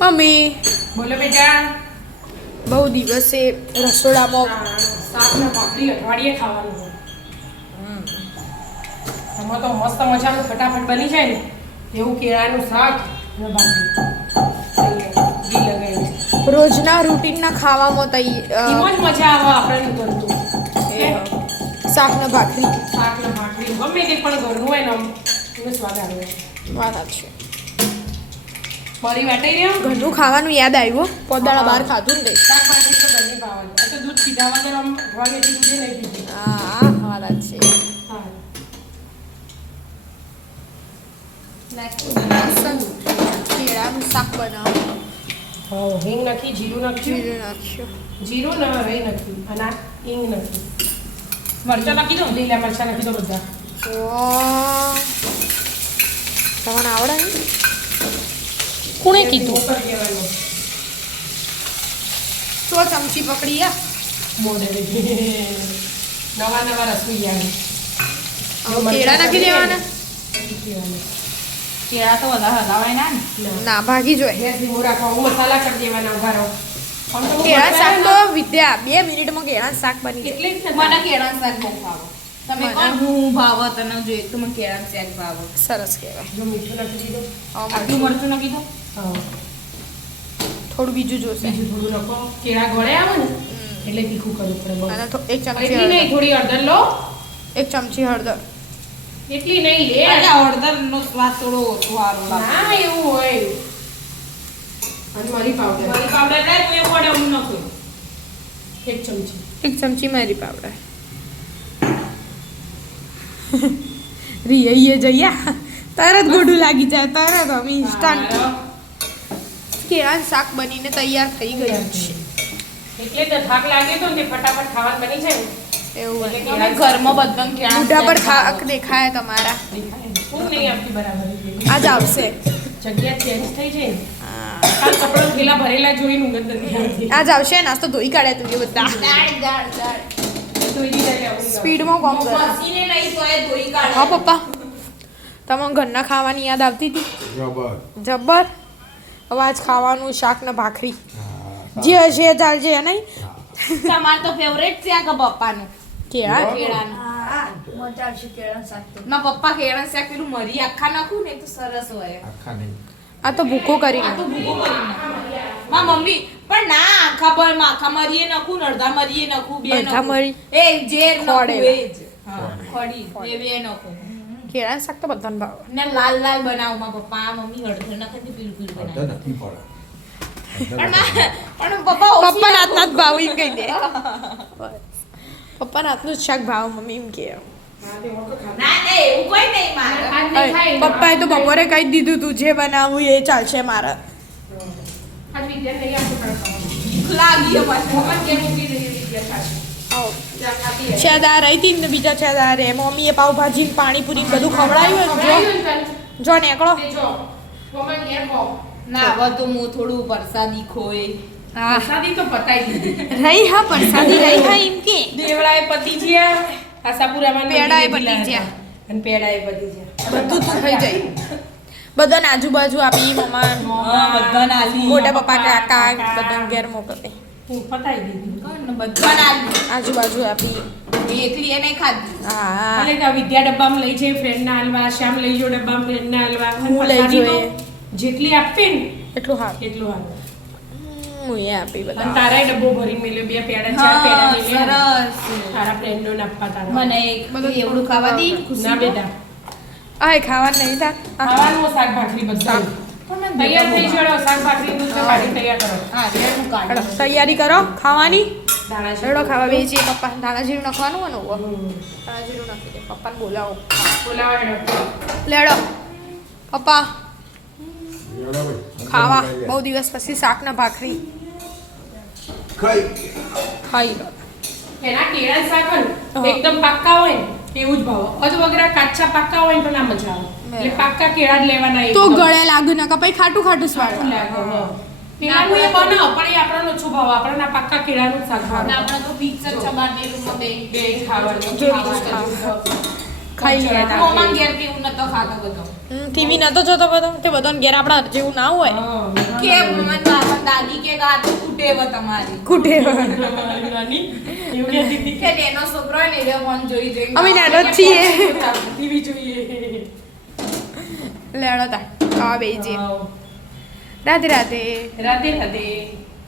Mummy બોલો બેટા. બહુ દિવસે રસોડામાં શાક ને ભાખરી અઠવાડિયે ખાવાનું છે. આમાં તો મસ્ત મજાનું ફટાફટ બની જાય ને એવું કેળાનું શાક ને ભાખરી ઘી લગાવી રોજના રૂટીનના ખાવામાં એમાં જ મજા આવે આપણને બનતું શાક ને ભાખરી શાક ને ભાખરી ગમે તે પણ ઘરનું હોય ને આમ એનો સ્વાદ આવે. વાત છે. મારી વાટે રહ્યો ઘરનું ખાવાનું યાદ આવ્યું પોદાળા બહાર ખાધું ને શાક ભાખરી તો ઘરની ભાવે છે. તો દૂધ પીધા વગર આમ અઠવાડિયેથી દૂધે નહીં પીધી. હા વાત છે. હા કેળાનું શાક બનાવો હા હિંગ નાખી જીરું નાખ્યું જીરું નાખ્યું જીરું ને રહી નાખ્યું અને હિંગ નાખ્યું મરચાં નાખી દો લીલા મરચાં નાખી દો બધા. તમને આવડે ને કોણે કીધું ઉપર કહેવાનું 100 ચમચી પકડી આ મોઢે નવા નવા રસોઈયા કેળા નાખી દેવાના કેળા તો વધારે હલાવાય ના ને ના ભાગી જોઈએ ગેસ ધીમો રાખો હું મસાલા કરી દેવાના ઉભા રહો. કેળા શાક તો વિદ્યા 2 મિનિટમાં કેળા શાક બની જાય. એટલે જ ને મને કેળાનું શાક બહુ ભાવે. તમે કોણ હું ભાવો તને જોઈએ તો મને કેળાનું શાક ભાવે. સરસ કહેવાય. જો મીઠું નાખી દીધું આટલું મરચું નાખી દો. હા થોડું બીજું જોશે બીજું થોડું નાખો કેળા ગળે આવે ને એટલે તીખું કરવું પડે બહુ. અને એક ચમચી એટલી નહીં થોડી હળદર લો 1 ચમચી હળદર એટલી નહીં લે અને હળદરનો સ્વાદ થોડો ઓછો સારો લાગે. ના એવું હોય અને મરી પાવડર મરી પાવડર લાય તો એ પડે હું નાખું. 1 ચમચી 1 ચમચી મરી પાવડર રીએ જઈયા તરત ગોડું લાગી જાય તરત અમે ઇન્સ્ટન્ટ કેળાનું શાક બનીને તૈયાર થઈ ગયું છે એટલે તો થાક લાગે તો ને ફટાફટ ખાવાનું બની જાય ને એવું એટલે હોય. અમે ઘરમાં બધાને કેળાનું મોઢા પર શાક થાક દેખાય તમારા દેખાય ને. હું નહીં આપતી બરાબર આજ આવશે જગ્યા ચેન્જ થઈ જાય ને હા. કાલ કપડાં થેલા ભરેલા જોઈને ઊંઘ જ નથી આવતી. આજ આવશે નાસ્તો ધોઈ કાઢ્યા તું બધા દાળ. ધોઈ દીધા એટલે આવું સ્પીડમાં કોમ કરે મસીને નહીં તો એ ધોઈ કાઢે. હા પપ્પા તમને ઘરના ખાવાની યાદ આવતી હતી જબર જબ્બર હવે આજ ખાવાનું શાક ને ભાખરી જે હશે એ ચાલશે નહીં તમાર તો ફેવરેટ છે આ કે પપ્પાનું કેળા કેળાનું. ના પપ્પા કેળાનું શાક પેલું મરી આખા નાખું ને તો સરસ હોય. આખા નહીં આ તો ભૂકો કરી આ તો ભૂકો કરી નાખું. માં મમ્મી પણ ના આખા પર આખા મરીએ નાખું ને અડધા મરીએ નાખું બે અડધા નાખું. મરી? એ જે નાખું ખોડેલા. એ જ. હા ખોડી એ બે નાખું. કેળા શાક તો બધાને ભાવે ને લાલ લાલ બનાવું માં પપ્પા મમ્મી હળદર નાખે ને પીળું પીળું અડધા બનાવે. નથી પડે પણ પણ પપ્પા ઓછી પપ્પાના હાથના જ ભાવ એમ કહી દે પપ્પાના હાથનું જ શાક ભાવ મમ્મી એમ કે ના ના એવું કોઈ નહીં મારે. આજ નહીં ખાય પપ્પાએ તો બપોરે કહી દીધું તું જે બનાવવું એ ચાલશે મારે આજ વિદ્યા નહીં આપતું ખાવાનું. ભૂખ લાગી અમારે. મમ્મા કેમ મૂકી દીધી વિદ્યા ખાશે ત્યાં ખાતી હશે. છેદાર રહી હતી ને બીજા છેદાર એ મમ્મીએ પાવભાજી પાણીપુરી ને બધું ખવડાવ્યું ને ખવડાવ્યું ને જો નીકળો તને? જો મમ્મા ઘેર ખો ના હવે તો હું થોડું પરસાદી ખોય. હા પ્રસાદી તો પતાઈ દીધી રહી હા પરસાદી રહી હા એમ કે દેવળાએ પતી ગયા આશાપુરામાં પેડાએ મંદિરે પતી પેલા ગયા. હતા. અને પેડાએ પતી ગયા બધું તું થઈ જાય બધાને આજુબાજુ આપી મમ્મા હા બધાને આલી. મોટા પપ્પા કાકા બધાને ઘેર મોકલે હું પતાઈ દીધી બધાને આલી. આજુબાજુ આપી એકલી એ નહીં ખાધી. હા ભલે તો વિદ્યા ડબ્બામાં લઈ જાય ફ્રેન્ડના હલવા શ્યામ લઈ જો ડબ્બામાં ફ્રેન્ડના હલવા અને હું લઈ પ્રસાદી જોઈએ. તો જેટલી આપે ને એટલું સારું એટલું હાલ હું એ આપી અને બધા તારાય ડબ્બો ભરી મેલ્યો 2 પેડા 4 પેડા લઈ લે સરસ. તારા ફ્રેન્ડોને આપવા તારા મને એક એવડું ખાવા દી. ના બેટા આય ખાવાનું નહીં તાર ખાવાનું શાક ભાખરી બધા પણ મને તૈયાર થઈ ચડો શાક ભાખરી દૂધ કાઢી તૈયાર કરો હા રે હું હેડો, કાઢું. તૈયારી કરો ખાવાની દાણા ચડો ખાવા બેસી પપ્પા ધાણા જીરું નાખવાનું હોય ને ઉભો. હમ. ધાણા જીરું નાખી દે પપ્પાને બોલાવો બોલાવા હેડો લેડો પપ્પા યાર ભાઈ ખાવા બહુ દિવસ પછી શાક ને ભાખરી ખાઈ ખાઈ લો એના કેળા શાક હોય ને એકદમ પાક્કા હોય ને એવું જ ભાવ હજુ વગેરે કાચા પાક્કા હોય ને તો ના મજા આવે એટલે પાક્કા કેળા જ લેવાના તો એકદમ. ગળે લાગે ના કપાઈ ખાટું ખાટું સ્વાદ સારું લાગે, હા. પેલાનું એ બનાવો પણ એ આપણને ઓછું ભાવ આપણને આ પાક્કા કેળાનું જ શાક ભાવે. અને આપણે તો પિક્ચર ચબારની રૂમમાં બે બે ખાવાનું જોઈ ખાવાનું. ખાઈ ગયા હતા. મોમાં ઘેર કેવું નતો ખાતો બધો ટીવી નતો જોતો બધો તે બધાને ઘેર આપણા જેવું ના હોય કે મમ્મી બાપા દાદી કે આ તો કુટેવ તમારી કુટે નાની એવું કહેતી હતી કે એનો છોકરો હોય ને એ ફોન જોઈ જોઈ અમે નાનો જ છીએ ટીવી જોઈએ લેડો તા આ બેજી વાવ. રાધે રાધે રાધે રાધે